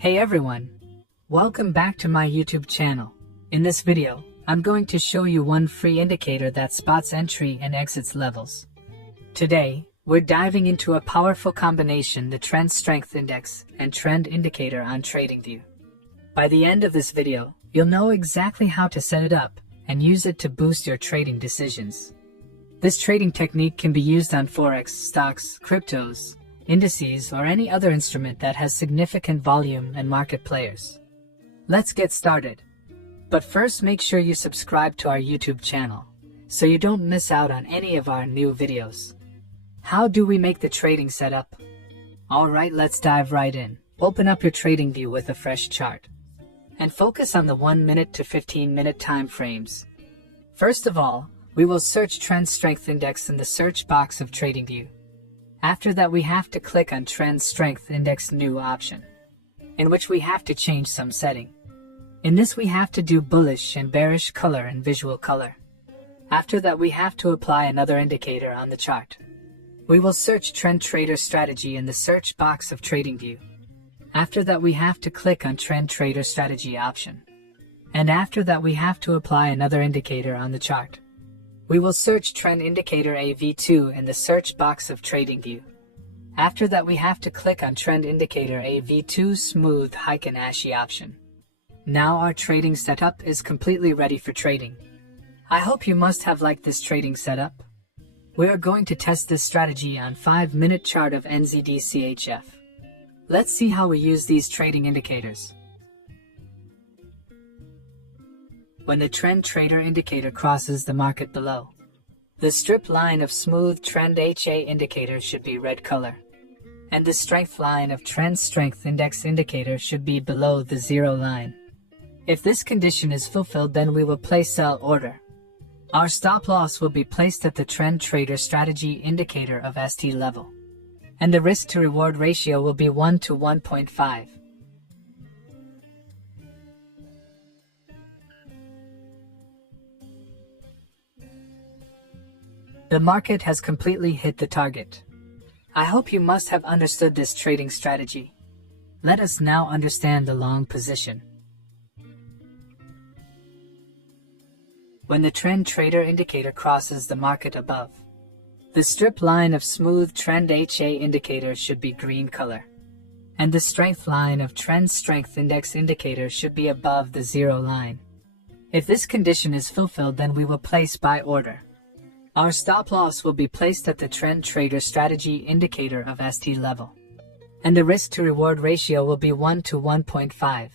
Hey everyone! Welcome back to my YouTube channel. In this video, I'm going to show you one free indicator that spots entry and exits levels. Today, we're diving into a powerful combination, the Trend Strength Index and Trend Indicator on TradingView. By the end of this video, you'll know exactly how to set it up and use it to boost your trading decisions. This trading technique can be used on Forex, stocks, cryptos, indices, or any other instrument that has significant volume and market players. Let's get started. But first, make sure you subscribe to our YouTube channel so you don't miss out on any of our new videos. How do we make the trading setup? Alright, let's dive right in. Open up your TradingView with a fresh chart and focus on the 1 minute to 15 minute time frames. First of all, we will search Trend Strength Index in the search box of TradingView. After that, we have to click on Trend Strength Index New option, in which we have to change some setting. In this, we have to do bullish and bearish color and visual color. After that, we have to apply another indicator on the chart. We will search Trend Trader Strategy in the search box of TradingView. After that, we have to click on Trend Trader Strategy option. And after that, we have to apply another indicator on the chart. We will search Trend Indicator AV2 in the search box of TradingView. After that, we have to click on Trend Indicator AV2 Smooth Heiken Ashi option. Now our trading setup is completely ready for trading. I hope you must have liked this trading setup. We are going to test this strategy on 5-minute chart of NZD-CHF. Let's see how we use these trading indicators. When the Trend Trader indicator crosses the market below, the strip line of Smooth Trend HA indicator should be red color, and the strength line of Trend Strength Index indicator should be below the zero line. If this condition is fulfilled, then we will place sell order. Our stop loss will be placed at the Trend Trader Strategy indicator of ST level, and the risk to reward ratio will be 1 to 1.5. The market has completely hit the target. I hope you must have understood this trading strategy. Let us now understand the long position. When the Trend Trader indicator crosses the market above, the strip line of Smooth Trend HA indicator should be green color, and the strength line of Trend Strength Index indicator should be above the zero line. If this condition is fulfilled, then we will place buy order. Our stop loss will be placed at the Trend Trader Strategy indicator of ST level, and the risk to reward ratio will be 1 to 1.5.